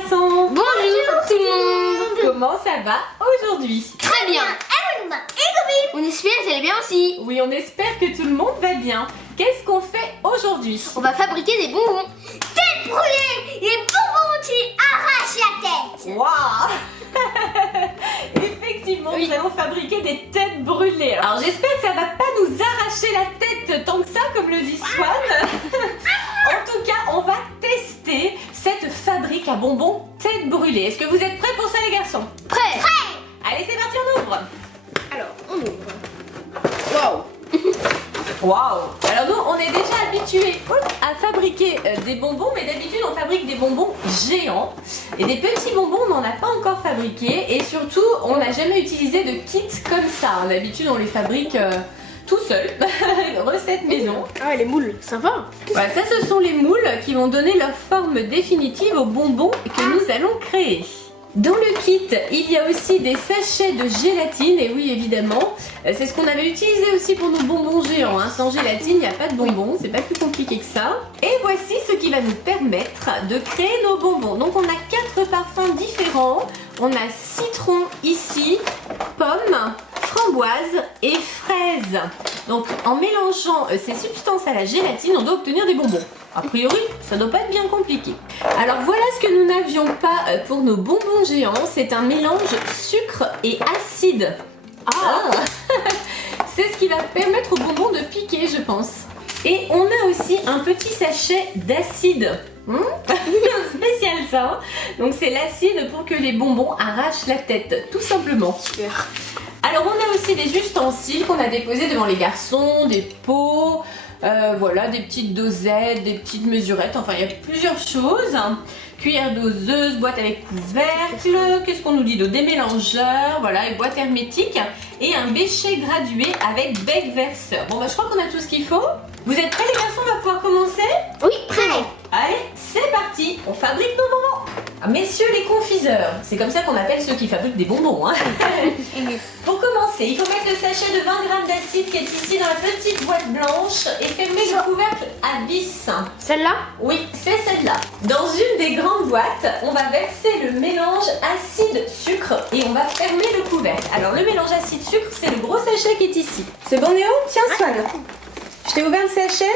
garçons. Bonjour tout le monde. Comment ça va aujourd'hui? Très bien. On espère que vous allez bien aussi. Oui, on espère que tout le monde va bien. Qu'est-ce qu'on fait aujourd'hui? On va fabriquer des bonbons. Tête brûlée, les bonbons qui arrachent la tête. Waouh. Effectivement, Oui. nous allons fabriquer des têtes brûlées. Alors j'espère que ça va pas nous arracher la tête tant que ça, comme le dit Swan. En tout cas, on va tester cette fabrique à bonbons tête brûlée. Est-ce que vous êtes prêts pour ça, les garçons? Prêt. Allez, c'est parti, on ouvre. Alors, on ouvre. Waouh. Waouh! Alors nous, on est déjà habitués à fabriquer des bonbons, mais d'habitude on fabrique des bonbons géants. Et des petits bonbons, on n'en a pas encore fabriqué. Et surtout, on n'a jamais utilisé de kit comme ça. D'habitude, on les fabrique tout seul, recette maison. Ah, les moules, sympa. Voilà, ça, ce sont les moules qui vont donner leur forme définitive aux bonbons que nous allons créer. Dans le kit, il y a aussi des sachets de gélatine, et oui évidemment, c'est ce qu'on avait utilisé aussi pour nos bonbons géants, hein. Sans gélatine, il n'y a pas de bonbons, c'est pas plus compliqué que ça. Et voici ce qui va nous permettre de créer nos bonbons. Donc on a 4 parfums différents, on a citron ici, pomme, framboise et fraise. Donc en mélangeant ces substances à la gélatine, on doit obtenir des bonbons. A priori, ça doit pas être bien compliqué. Alors voilà ce que nous n'avions pas pour nos bonbons géants. C'est un mélange sucre et acide. Ah. C'est ce qui va permettre aux bonbons de piquer, je pense. Et on a aussi un petit sachet d'acide. Spécial ça. Hein. Donc c'est l'acide pour que les bonbons arrachent la tête, tout simplement. Super. Alors on a aussi des ustensiles qu'on a déposés devant les garçons, des pots, voilà, des petites dosettes, des petites mesurettes, enfin il y a plusieurs choses. Cuillère doseuse, boîte avec couvercle, qu'est-ce qu'on nous dit d'autre? Des mélangeurs, voilà, et boîte hermétique et un bécher gradué avec bec verseur. Bon bah je crois qu'on a tout ce qu'il faut. Vous êtes prêts les garçons, on va pouvoir commencer? Oui, prêt. Allez, c'est parti, on fabrique nos bonbons. Ah, messieurs les confiseurs, c'est comme ça qu'on appelle ceux qui fabriquent des bonbons. Hein. Pour commencer, il faut mettre le sachet de 20 g d'acide qui est ici dans la petite boîte blanche et fermer le couvercle à vis. Celle-là? Oui, c'est celle-là. Dans une des grandes boîtes, on va verser le mélange acide-sucre et on va fermer le couvercle. Alors le mélange acide-sucre, c'est le gros sachet qui est ici. C'est bon Néo? Tiens Swan. Je t'ai ouvert le sachet.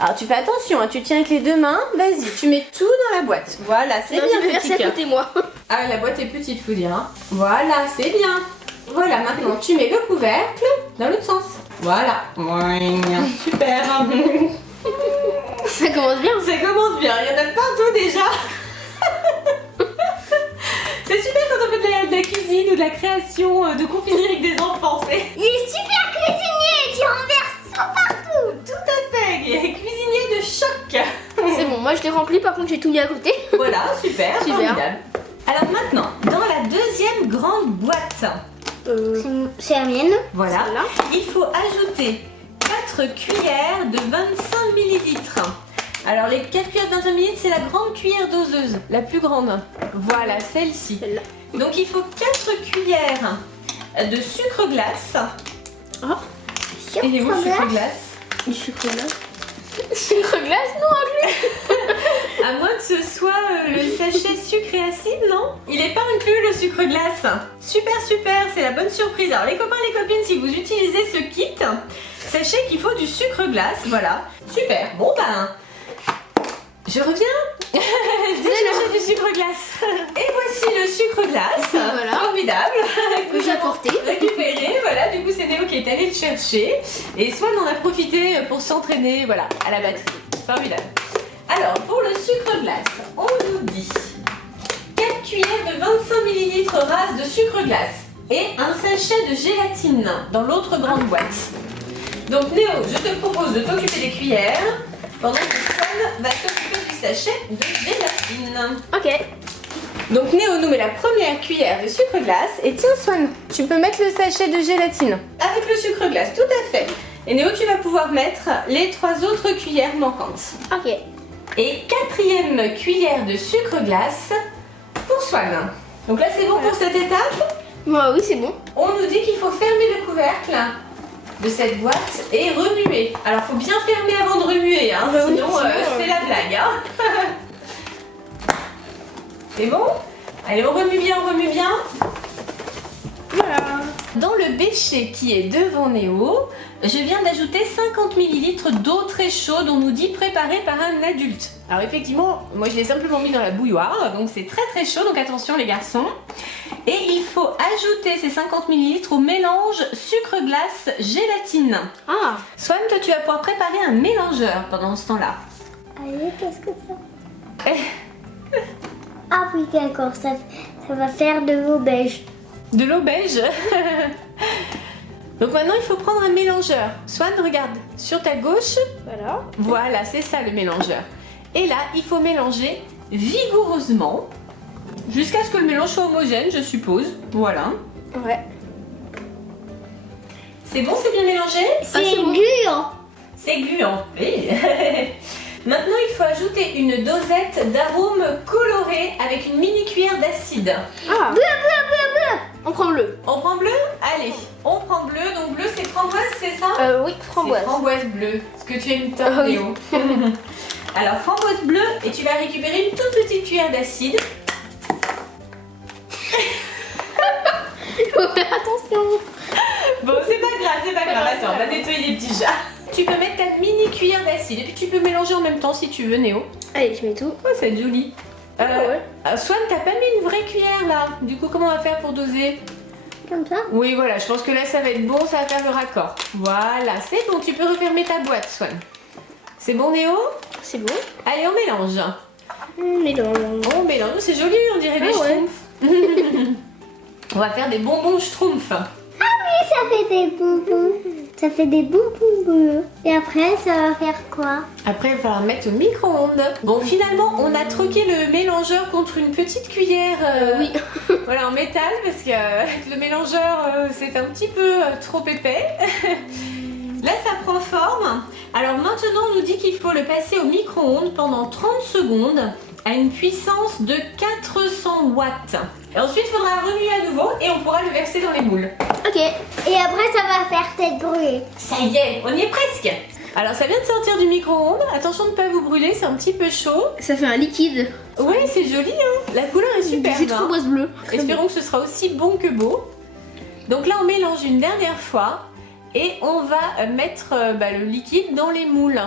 Alors tu fais attention, hein, tu tiens avec les deux mains, vas-y, tu mets tout dans la boîte. Voilà, c'est bien Je vais verser petit à cœur. côté moi. Ah la boîte est petite, faut dire. Hein. Voilà, c'est bien. Voilà, maintenant tu mets le couvercle dans l'autre sens. Voilà. Super. Ça commence bien. Ça commence bien, il y en a partout déjà. C'est super quand on fait de la cuisine ou de la création de confiserie avec des enfants. Il est super cuisinier, tu renverses tout partout. Tout à fait, cuisinier de choc. C'est bon, moi je l'ai rempli, par contre j'ai tout mis à côté. Voilà, super, Super. formidable. Alors maintenant, dans la deuxième grande boîte, C'est la mienne. voilà, Celle-là. il faut ajouter 4 cuillères de 25 ml. Alors les 4 cuillères de 25 ml, c'est la grande cuillère doseuse, la plus grande. Voilà, celle-ci. Celle-là. Donc il faut 4 cuillères de sucre glace. Ah, Et les sucre glace? du sucre glace. Sucre glace, non, inclus. À moins que ce soit le sachet sucre et acide, non? Il n'est pas inclus le sucre glace. Super, super, c'est la bonne surprise. Alors les copains et les copines, si vous utilisez ce kit, sachez qu'il faut du sucre glace, voilà. Super, bon ben, je reviens. J'ai du sucre glace. Et voici le sucre glace. Voilà. Formidable. Que j'ai apporté. Récupéré, voilà, du coup c'est Néo qui est allé le chercher. Et Swan en a profité pour s'entraîner, voilà, à la batterie. Formidable. Alors, pour le sucre glace, on nous dit 4 cuillères de 25 ml rases de sucre glace et un sachet de gélatine dans l'autre grande boîte. Donc Néo, je te propose de t'occuper des cuillères pendant que Swan va s'occuper du sachet de gélatine. Ok. Donc Néo nous met la première cuillère de sucre glace et tiens Swan, tu peux mettre le sachet de gélatine avec le sucre glace, tout à fait. Et Néo, tu vas pouvoir mettre les 3 autres cuillères manquantes. Ok. Et 4e cuillère de sucre glace pour Swan. Donc là c'est bon pour cette étape. Bah oui, c'est bon. On nous dit qu'il faut fermer le couvercle de cette boîte et remuer. Alors faut bien fermer avant de remuer, hein, Bah oui, sinon sinon, c'est la blague. Hein. C'est bon? Allez, on remue bien, on remue bien. Voilà. Dans le bécher qui est devant Néo, je viens d'ajouter 50 ml d'eau très chaude, on nous dit préparée par un adulte. Alors effectivement, moi je l'ai simplement mis dans la bouilloire, donc c'est très très chaud, donc attention les garçons. Et il faut ajouter ces 50 ml au mélange sucre glace gélatine. Ah, Swan, toi tu vas pouvoir préparer un mélangeur pendant ce temps-là. Allez, qu'est-ce que ça? Ah oui, d'accord, ça va faire de l'eau beige. De l'eau beige. Donc maintenant il faut prendre un mélangeur. Swan, regarde, sur ta gauche, voilà. voilà, c'est ça le mélangeur. Et là, il faut mélanger vigoureusement jusqu'à ce que le mélange soit homogène, je suppose. Voilà. Ouais. C'est bon, c'est bien mélangé? C'est bon. gluant. C'est gluant. Oui. Maintenant, il faut ajouter une dosette d'arômes colorés avec une mini cuillère d'acide. Ah, Bleu, bleu, bleu, bleu. on prend bleu. On prend bleu? Allez, on prend bleu. Donc bleu, c'est framboise, c'est ça? Oui, framboise. C'est framboise bleue. Ce que tu aimes tant, Ah oui. Léo. Alors, framboise bleue, et tu vas récupérer une toute petite cuillère d'acide. Faut faire attention. Bon, c'est pas grave, c'est pas grave. Attends, on va nettoyer les petits chats. Tu peux mettre ta mini cuillère d'acide et puis tu peux mélanger en même temps si tu veux, Néo. Allez, je mets tout. Oh, c'est joli. Ouais. Swan, t'as pas mis une vraie cuillère là. Du coup, comment on va faire pour doser? Comme ça. Oui, voilà, je pense que là ça va être bon, ça va faire le raccord. Voilà, c'est bon, tu peux refermer ta boîte, Swan. C'est bon, Néo? C'est bon. Allez, on mélange. Mélange. On mélange, c'est joli, on dirait des Ah ouais. schtroumpfs. On va faire des bonbons schtroumpfs. Oui, ça fait des bonbons. Ça fait des bonbons bleus. Et après, ça va faire quoi? Après, il va falloir mettre au micro-ondes. Bon, finalement, on a troqué le mélangeur contre une petite cuillère Oui. voilà, en métal, parce que le mélangeur, c'est un petit peu trop épais. Là, ça prend forme. Alors maintenant, on nous dit qu'il faut le passer au micro-ondes pendant 30 secondes à une puissance de 400 watts. Et ensuite, il faudra remuer à nouveau et on pourra le verser dans les moules. Ok. Et après, ça va faire tête brûlée. Ça y est, on y est presque. Alors, ça vient de sortir du micro-ondes. Attention de ne pas vous brûler, c'est un petit peu chaud. Ça fait un liquide. Oui, c'est joli, hein. La couleur est superbe. C'est framboise bleue. Espérons que ce sera aussi bon que beau. Donc là, on mélange une dernière fois et on va mettre le liquide dans les moules.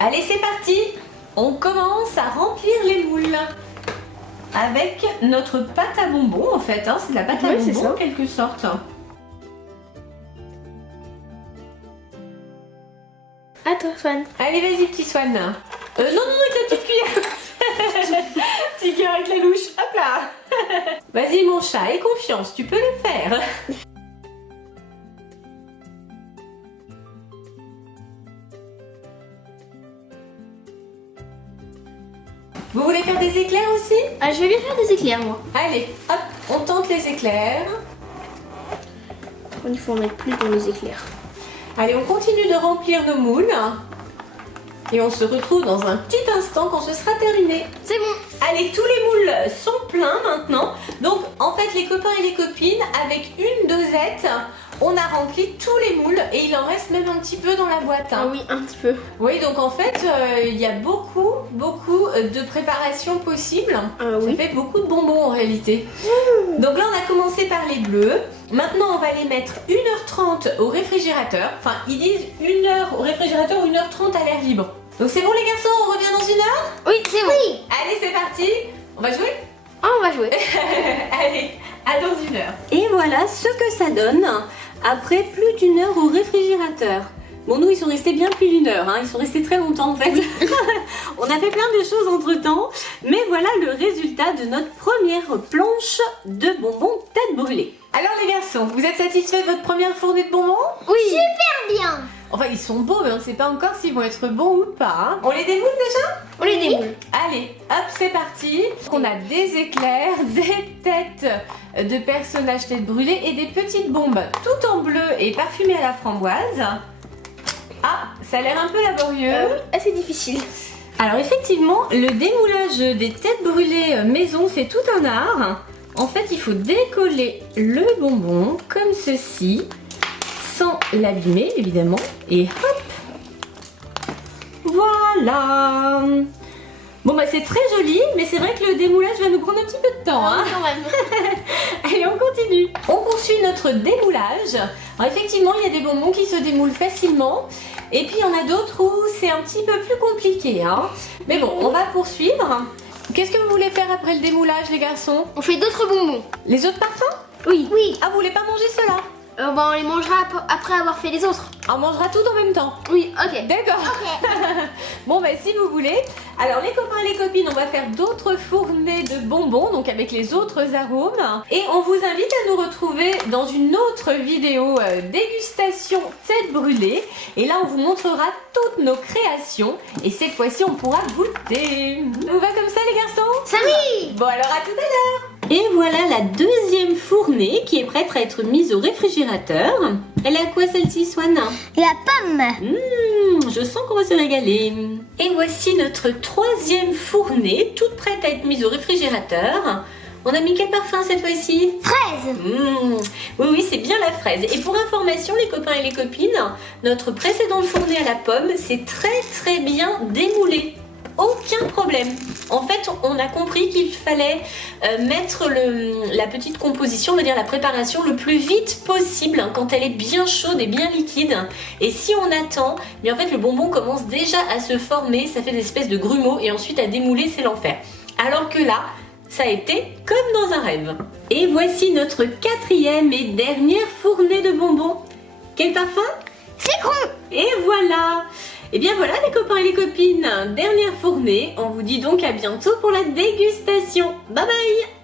Allez, c'est parti. On commence à remplir les moules avec notre pâte à bonbons en fait. Hein. C'est de la pâte à Ouais, c'est bonbons ça. en quelque sorte. À toi, Swan. Allez, vas-y, petit Swan. Non, avec la petite cuillère. Petit cœur avec la louche. Hop là. Vas-y, mon chat, aie confiance, tu peux le faire. Vous voulez faire des éclairs aussi? Ah, je vais bien faire des éclairs, moi. Allez, hop, on tente les éclairs. Il faut en mettre plus dans les éclairs. Allez, on continue de remplir nos moules. Et on se retrouve dans un petit instant quand ce sera terminé. C'est bon. Allez, tous les moules sont pleins maintenant. Donc, en fait, les copains et les copines, avec une dosette, on a rempli tous les moules et il en reste même un petit peu dans la boîte. Ah Hein. oui, un petit peu. Oui, donc en fait, il y a beaucoup de préparations possibles. Ah Ça oui. fait beaucoup de bonbons en réalité. Donc là, on a commencé par les bleus. Maintenant, on va les mettre 1h30 au réfrigérateur. Enfin, ils disent 1h au réfrigérateur ou 1h30 à l'air libre. Donc c'est bon les garçons, on revient dans 1 heure? Oui, c'est bon. Oui. Allez, c'est parti. On va jouer? Ah, on va jouer. Allez, à dans 1 heure. Et voilà ce que ça donne après plus d'1 heure au réfrigérateur. Bon, nous, ils sont restés bien plus d'1 heure, hein. Ils sont restés très longtemps en fait. On a fait plein de choses entre temps, mais voilà le résultat de notre première planche de bonbons tête brûlée. Alors les garçons, vous êtes satisfaits de votre première fournée de bonbons? Oui. Super bien. Enfin, ils sont beaux, mais on ne sait pas encore s'ils vont être bons ou pas. Hein. On les démoule déjà? On les démoule. Allez, hop, c'est parti. On a des éclairs, des têtes de personnages tête brûlée et des petites bombes tout en bleu et parfumées à la framboise. Ah, ça a l'air un peu laborieux. Assez difficile. Alors effectivement, le démoulage des têtes brûlées maison, c'est tout un art. En fait, il faut décoller le bonbon comme ceci, sans l'abîmer évidemment. Et hop, voilà. Bon bah c'est très joli, mais c'est vrai que le démoulage va nous prendre un petit peu de temps. Ah, Hein. quand même. Allez, on continue. On poursuit notre démoulage. Alors, effectivement, il y a des bonbons qui se démoulent facilement. Et puis, il y en a d'autres où c'est un petit peu plus compliqué. Hein. Mais bon, on va poursuivre. Qu'est-ce que vous voulez faire après le démoulage, les garçons? On fait d'autres bonbons. Les autres parfums? Oui. Oui. Ah, vous voulez pas manger cela? On les mangera après avoir fait les autres. On mangera tout en même temps. Oui, ok. D'accord. Bon, bah si vous voulez. Alors, les copains et les copines, on va faire d'autres fournées de bonbons, donc avec les autres arômes. Et on vous invite à nous retrouver dans une autre vidéo dégustation tête brûlée. Et là, on vous montrera toutes nos créations. Et cette fois-ci, on pourra goûter. Ça vous va comme ça, les garçons? Ça oui. Bon, alors à tout à l'heure. Et voilà la deuxième fournée qui est prête à être mise au réfrigérateur. Elle est à quoi celle-ci, Swan? La pomme. Je sens qu'on va se régaler. Et voici notre troisième fournée, toute prête à être mise au réfrigérateur. On a mis quel parfum cette fois-ci? Fraise. Oui, oui, c'est bien la fraise. Et pour information, les copains et les copines, notre précédente fournée à la pomme, c'est très bien démoulé. Aucun problème. En fait, on a compris qu'il fallait mettre la petite composition, on va dire la préparation, le plus vite possible hein, quand elle est bien chaude et bien liquide. Et si on attend, bien en fait le bonbon commence déjà à se former, ça fait des espèces de grumeaux et ensuite à démouler, c'est l'enfer. Alors que là, ça a été comme dans un rêve. Et voici notre quatrième et dernière fournée de bonbons. Quel parfum? Citron. Et voilà. Et bien voilà les copains et les copines, dernière fournée. On vous dit donc à bientôt pour la dégustation. Bye bye.